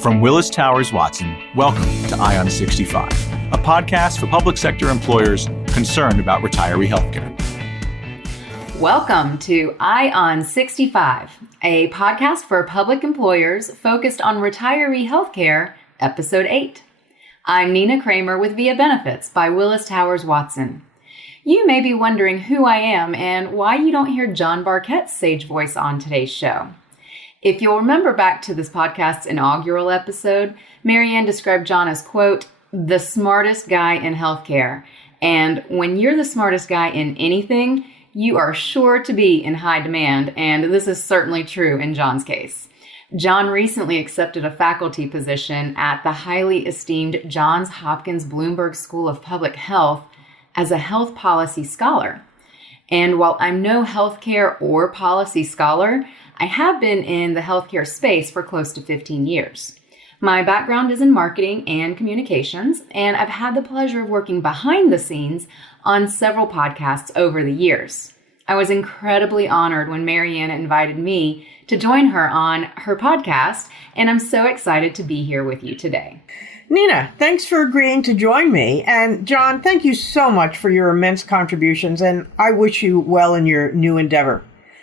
From Willis Towers Watson, welcome to ION 65, a podcast for public sector employers concerned about retiree healthcare. Welcome to ION 65, a podcast for public employers focused on retiree healthcare, Episode 8. I'm Nina Kramer with Via Benefits by Willis Towers Watson. You may be wondering who I am and why you don't hear John Barquette's sage voice on today's show. If you'll remember back to this podcast's inaugural episode, Marianne described John as, quote, the smartest guy in healthcare. And when you're the smartest guy in anything, you are sure to be in high demand, and this is certainly true in John's case. John recently accepted a faculty position at the highly esteemed Johns Hopkins Bloomberg School of Public Health as a health policy scholar. And while I'm no healthcare or policy scholar, I have been in the healthcare space for close to 15 years. My background is in marketing and communications, and I've had the pleasure of working behind the scenes on several podcasts over the years. I was incredibly honored when Marianne invited me to join her on her podcast, and I'm so excited to be here with you today. Nina, thanks for agreeing to join me. And John, thank you so much for your immense contributions, and I wish you well in your new endeavor.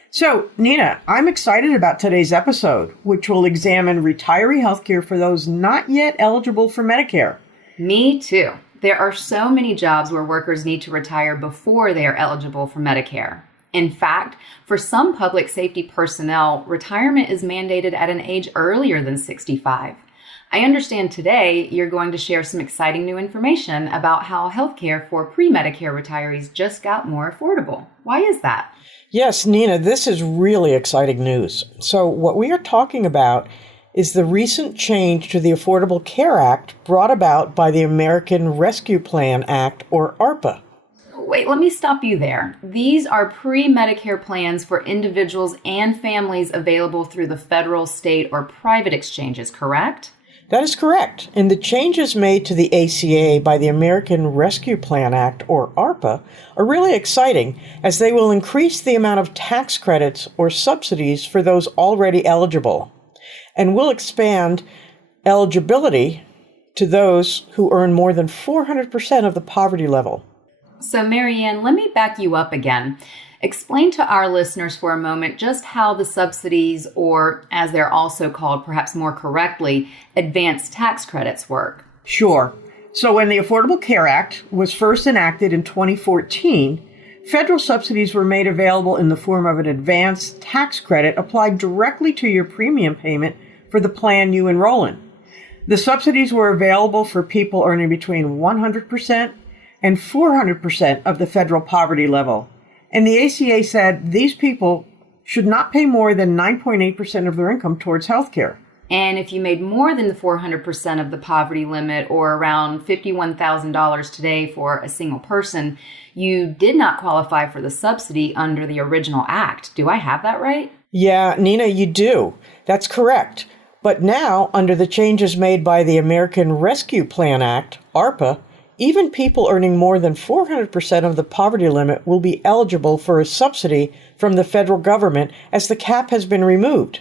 So, Nina, I'm excited about today's episode, which will examine retiree healthcare for those not yet eligible for Medicare. Me too. There are so many jobs where workers need to retire before they are eligible for Medicare. In fact, for some public safety personnel, retirement is mandated at an age earlier than 65. I understand today you're going to share some exciting new information about how healthcare for pre-Medicare retirees just got more affordable. Why is that? Yes, Nina, this is really exciting news. So what we are talking about is the recent change to the Affordable Care Act brought about by the American Rescue Plan Act, or ARPA. Wait, let me stop you there. These are pre-Medicare plans for individuals and families available through the federal, state, or private exchanges, correct? That is correct. And the changes made to the ACA by the American Rescue Plan Act, or ARPA, are really exciting as they will increase the amount of tax credits or subsidies for those already eligible, and will expand eligibility to those who earn more than 400% of the poverty level. So, Marianne, let me back you up again. Explain to our listeners for a moment just how the subsidies, or as they're also called perhaps more correctly, advanced tax credits work. Sure. So when the Affordable Care Act was first enacted in 2014, federal subsidies were made available in the form of an advanced tax credit applied directly to your premium payment for the plan you enroll in. The subsidies were available for people earning between 100% and 400% of the federal poverty level. And the ACA said these people should not pay more than 9.8% of their income towards health care. And if you made more than the 400% of the poverty limit, or around $51,000 today for a single person, you did not qualify for the subsidy under the original act. Do I have that right? Yeah, Nina, you do. That's correct. But now, under the changes made by the American Rescue Plan Act, ARPA, even people earning more than 400% of the poverty limit will be eligible for a subsidy from the federal government as the cap has been removed.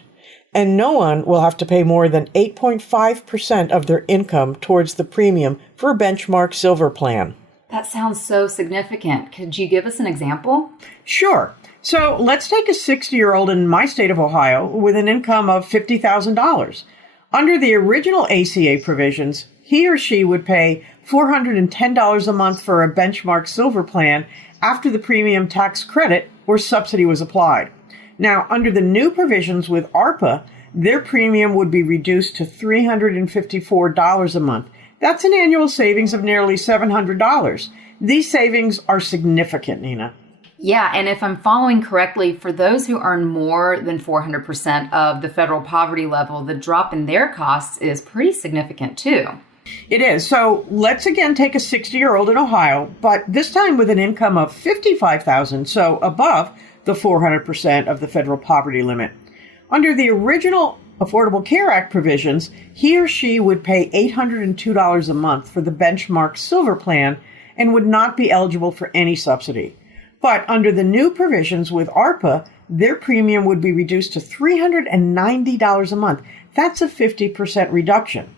And no one will have to pay more than 8.5% of their income towards the premium for a benchmark silver plan. That sounds so significant. Could you give us an example? Sure. So let's take a 60-year-old in my state of Ohio with an income of $50,000. Under the original ACA provisions, he or she would pay $410 a month for a benchmark silver plan after the premium tax credit or subsidy was applied. Now, under the new provisions with ARPA, their premium would be reduced to $354 a month. That's an annual savings of nearly $700. These savings are significant, Nina. Yeah, and if I'm following correctly, for those who earn more than 400% of the federal poverty level, the drop in their costs is pretty significant too. It is. So let's again take a 60-year-old in Ohio, but this time with an income of $55,000, so above the 400% of the federal poverty limit. Under the original Affordable Care Act provisions, he or she would pay $802 a month for the benchmark silver plan and would not be eligible for any subsidy. But under the new provisions with ARPA, their premium would be reduced to $390 a month. That's a 50% reduction.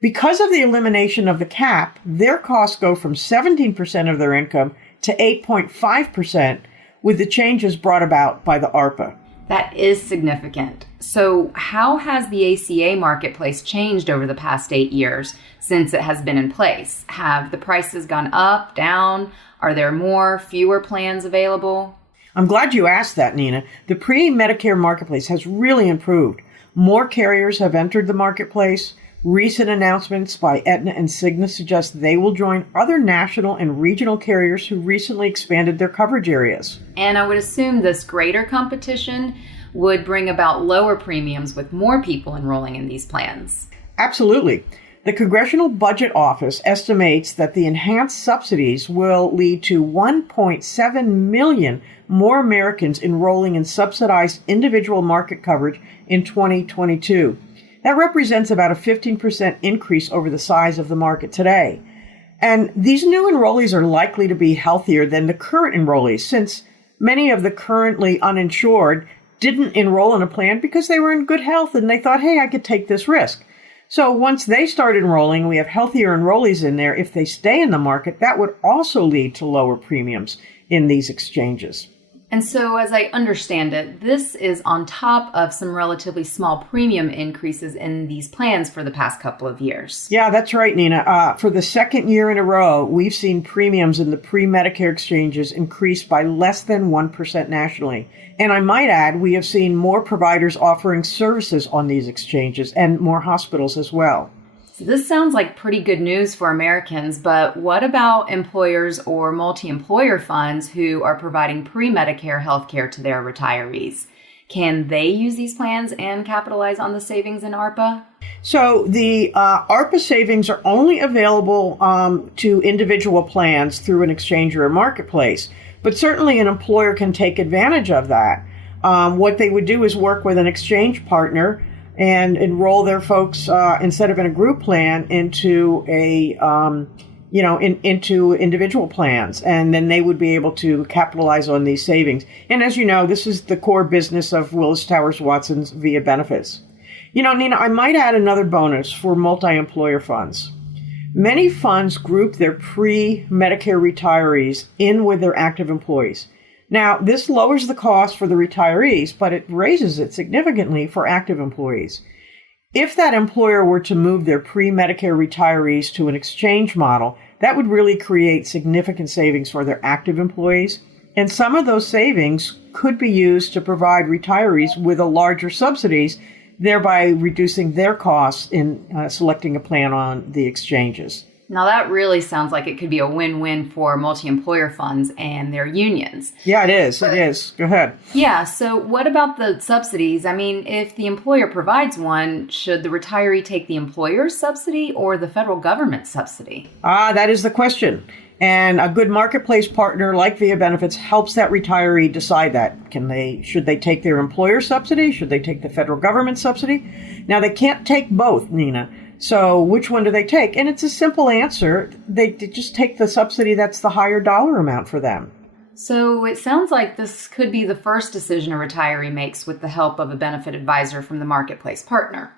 Because of the elimination of the cap, their costs go from 17% of their income to 8.5%, with the changes brought about by the ARPA. That is significant. So how has the ACA marketplace changed over the past 8 years since it has been in place? Have the prices gone up, down? Are there more, fewer plans available? I'm glad you asked that, Nina. The pre-Medicare marketplace has really improved. More carriers have entered the marketplace. Recent announcements by Aetna and Cigna suggest they will join other national and regional carriers who recently expanded their coverage areas. And I would assume this greater competition would bring about lower premiums with more people enrolling in these plans. Absolutely. The Congressional Budget Office estimates that the enhanced subsidies will lead to 1.7 million more Americans enrolling in subsidized individual market coverage in 2022. That represents about a 15% increase over the size of the market today. And these new enrollees are likely to be healthier than the current enrollees, since many of the currently uninsured didn't enroll in a plan because they were in good health and they thought, hey, I could take this risk. So once they start enrolling, we have healthier enrollees in there. If they stay in the market, that would also lead to lower premiums in these exchanges. And so, as I understand it, this is on top of some relatively small premium increases in these plans for the past couple of years. Yeah, that's right, Nina. For the second year in a row, we've seen premiums in the pre-Medicare exchanges increase by less than 1% nationally. And I might add, we have seen more providers offering services on these exchanges and more hospitals as well. So this sounds like pretty good news for Americans, but what about employers or multi-employer funds who are providing pre-Medicare healthcare to their retirees? Can they use these plans and capitalize on the savings in ARPA? So the ARPA savings are only available to individual plans through an exchange or a marketplace, but certainly an employer can take advantage of that. What they would do is work with an exchange partner and enroll their folks instead of in a group plan into into individual plans, and then they would be able to capitalize on these savings. And as you know, this is the core business of Willis Towers Watson's Via Benefits. You know, Nina, I might add another bonus for multi-employer funds. Many funds group their pre-Medicare retirees in with their active employees. Now, this lowers the cost for the retirees, but it raises it significantly for active employees. If that employer were to move their pre-Medicare retirees to an exchange model, that would really create significant savings for their active employees. And some of those savings could be used to provide retirees with a larger subsidies, thereby reducing their costs in selecting a plan on the exchanges. Now that really sounds like it could be a win-win for multi-employer funds and their unions. Yeah, it is. It is. Go ahead. Yeah. So what about the subsidies? I mean, if the employer provides one, should the retiree take the employer's subsidy or the federal government subsidy? That is the question. And a good marketplace partner like Via Benefits helps that retiree decide that. Should they take their employer subsidy? Should they take the federal government subsidy? Now, they can't take both, Nina. So which one do they take? And it's a simple answer. They just take the subsidy that's the higher dollar amount for them. So it sounds like this could be the first decision a retiree makes with the help of a benefit advisor from the marketplace partner.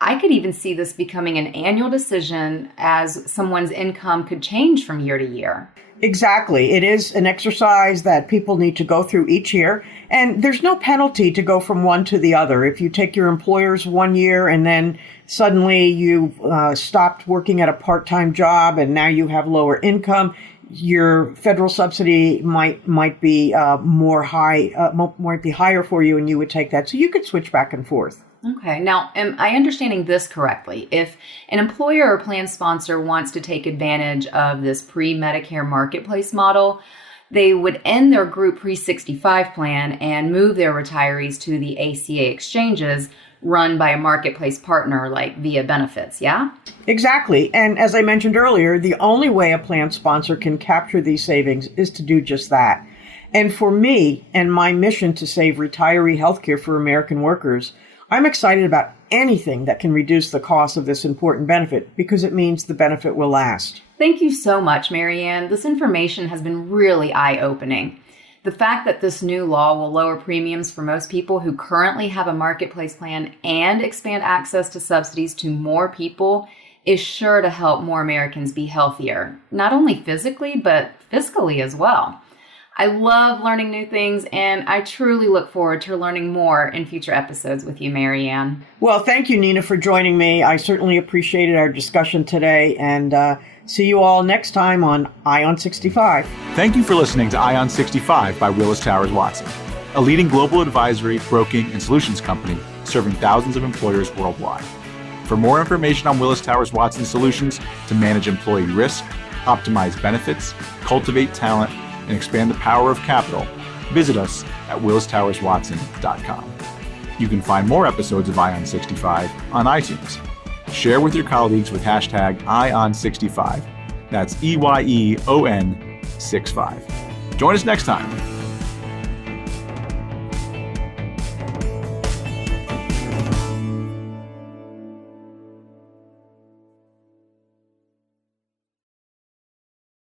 I could even see this becoming an annual decision, as someone's income could change from year to year. Exactly. It is an exercise that people need to go through each year. And there's no penalty to go from one to the other. If you take your employer's 1 year and then suddenly you stopped working at a part-time job and now you have lower income, your federal subsidy might be might be higher for you, and you would take that. So you could switch back and forth. Okay. Now, am I understanding this correctly? If an employer or plan sponsor wants to take advantage of this pre-Medicare marketplace model, they would end their group pre-65 plan and move their retirees to the ACA exchanges run by a marketplace partner like Via Benefits, yeah? Exactly. And as I mentioned earlier, the only way a plan sponsor can capture these savings is to do just that. And for me and my mission to save retiree healthcare for American workers, I'm excited about anything that can reduce the cost of this important benefit because it means the benefit will last. Thank you so much, Marianne. This information has been really eye-opening. The fact that this new law will lower premiums for most people who currently have a marketplace plan and expand access to subsidies to more people is sure to help more Americans be healthier, not only physically, but fiscally as well. I love learning new things, and I truly look forward to learning more in future episodes with you, Marianne. Well, thank you, Nina, for joining me. I certainly appreciated our discussion today, and see you all next time on Ion 65. Thank you for listening to Ion 65 by Willis Towers Watson, a leading global advisory, broking, and solutions company serving thousands of employers worldwide. For more information on Willis Towers Watson solutions to manage employee risk, optimize benefits, cultivate talent, and expand the power of capital, visit us at willistowerswatson.com. You can find more episodes of Ion 65 on iTunes. Share with your colleagues with hashtag Ion65. That's EYEON 65. Join us next time